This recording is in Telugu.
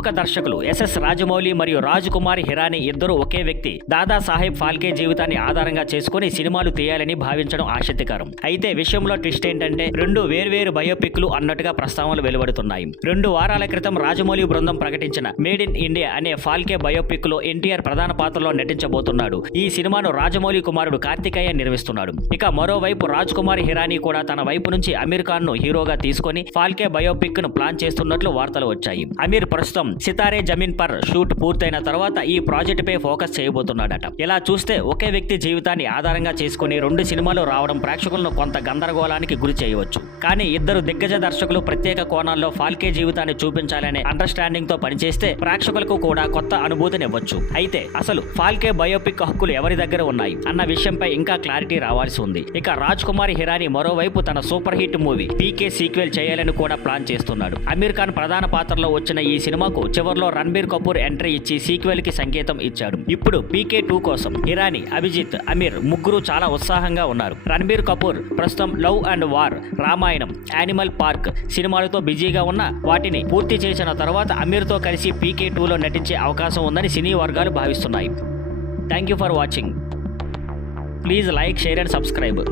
ప్రముఖ దర్శకులు ఎస్ఎస్ రాజమౌళి మరియు రాజ్ కుమార్ హిరానీ ఇద్దరు ఒకే వ్యక్తి దాదా సాహెబ్ ఫాల్కే జీవితాన్ని ఆధారంగా చేసుకుని సినిమాలు తీయాలని భావించడం ఆసక్తికరం. అయితే విషయంలో ట్విస్ట్ ఏంటంటే రెండు వేర్వేరు బయోపిక్లు అన్నట్టుగా ప్రస్తావనలు వెలువడుతున్నాయి. 2 వారాల క్రితం రాజమౌళి బృందం ప్రకటించిన మేడ్ ఇన్ ఇండియా అనే ఫాల్కే బయోపిక్ లో ఎన్టీఆర్ ప్రధాన పాత్రలో నటించబోతున్నాడు. ఈ సినిమాను రాజమౌళి కుమారుడు కార్తికేయ నిర్మిస్తున్నాడు. ఇక మరోవైపు రాజ్ కుమార్ హిరానీ కూడా తన వైపు నుంచి అమీర్ ఖాన్ ను హీరోగా తీసుకొని ఫాల్కే బయోపిక్ ను ప్లాన్ చేస్తున్నట్లు వార్తలు వచ్చాయి. అమీర్ ప్రస్తుతం సితారే జమీన్ పర్ షూట్ పూర్తయిన తర్వాత ఈ ప్రాజెక్ట్ పై ఫోకస్ చేయబోతున్నాడట. ఇలా చూస్తే ఒకే వ్యక్తి జీవితాన్ని ఆధారంగా చేసుకుని 2 సినిమాలు రావడం ప్రేక్షకులను కొంత గందరగోళానికి గురి చేయవచ్చు. కానీ ఇద్దరు దిగ్గజ దర్శకులు ప్రత్యేక కోణాల్లో ఫాల్కే జీవితాన్ని చూపించాలనే అండర్స్టాండింగ్ తో పనిచేస్తే ప్రేక్షకులకు కూడా కొత్త అనుభూతినివ్వచ్చు. అయితే అసలు ఫాల్కే బయోపిక్ హక్కులు ఎవరి దగ్గర ఉన్నాయి అన్న విషయంపై ఇంకా క్లారిటీ రావాల్సి ఉంది. ఇక రాజ్ కుమార్ హిరానీ మరోవైపు తన సూపర్ హిట్ మూవీ పీకే సీక్వెల్ చేయాలని కూడా ప్లాన్ చేస్తున్నాడు. అమీర్ ఖాన్ ప్రధాన పాత్రలో వచ్చిన ఈ సినిమాకు చివర్లో రణబీర్ కపూర్ ఎంట్రీ ఇచ్చి సీక్వెల్ కి సంకేతం ఇచ్చాడు. ఇప్పుడు పీకే 2 కోసం హిరానీ, అభిజిత్, అమీర్ ముగ్గురు చాలా ఉత్సాహంగా ఉన్నారు. రణబీర్ కపూర్ ప్రస్తుతం love and war, Ramayanam, animal park సినిమాలతో బిజీగా ఉన్న వాటిని పూర్తి చేసిన తర్వాత అమీర్ తో కలిసి పీకే 2లో నటించే అవకాశం ఉందని సినీ వర్గాలు భావిస్తున్నాయి. Thank you for watching. Please like, share and subscribe.